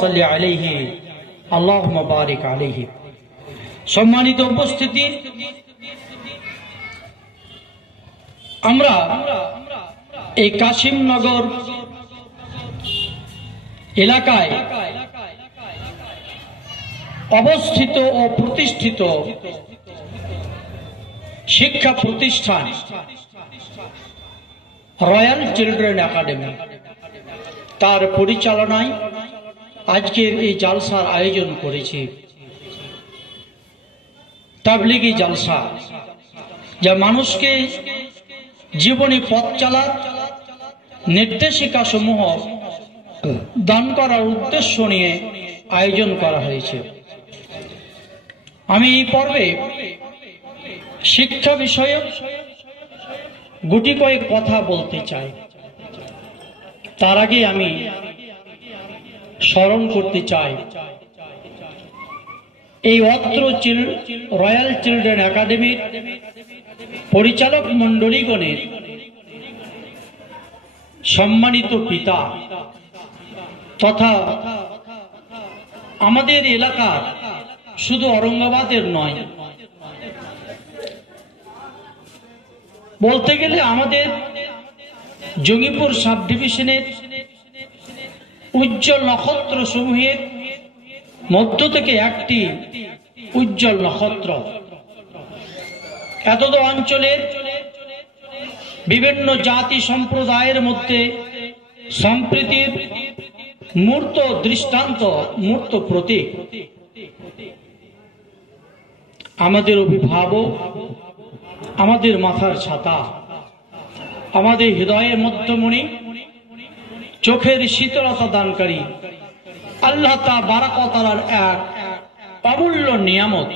সাল্লি আলাইহি আল্লাহুম্মা বারিক আলাইহি। সম্মানিত উপস্থিতি, আমরা এই কাশিমনগর এলাকায় অবস্থিত ও প্রতিষ্ঠিত শিক্ষা প্রতিষ্ঠান রয়্যাল চিলড্রেন একাডেমি, তার পরিচালনায় আজকের এই জালসার আয়োজন করেছি। তাবলীগী জালসা, যা মানুষকে জীবনে পথ চলার নির্দেশিকা সমূহ দান করার উদ্দেশ্য নিয়ে আয়োজন করা হয়েছে। আমি এই পর্বে শিক্ষা বিষয়ক গুটি কয়েক কথা বলতে চাই। তার আগে আমি স্মরণ করতে চাই, এই অত্র রয়্যাল চিলড্রেন একাডেমির পরিচালক মণ্ডলীগণের সম্মানিত পিতা তথা আমাদের এলাকার, শুধু ঔরঙ্গাবাদের নয়, বলতে গেলে আমাদের জঙ্গিপুর সাব ডিভিশনের উজ্জ্বল নক্ষত্র সমূহের মধ্য থেকে একটি উজ্জ্বল নক্ষত্র। এতদ অঞ্চলের বিভিন্ন জাতি সম্প্রদায়ের মধ্যে সম্প্রীতির মূর্ত দৃষ্টান্ত, মূর্ত প্রতীক। আমাদের অভিভাবক, আমাদের মাথার ছাতা, আমাদের হৃদয়ের মধ্যমণি, চোখের শীতলতা দানকারী আল্লাহ বারাক ওয়া তাআলার এক অমূল্য নিয়ামত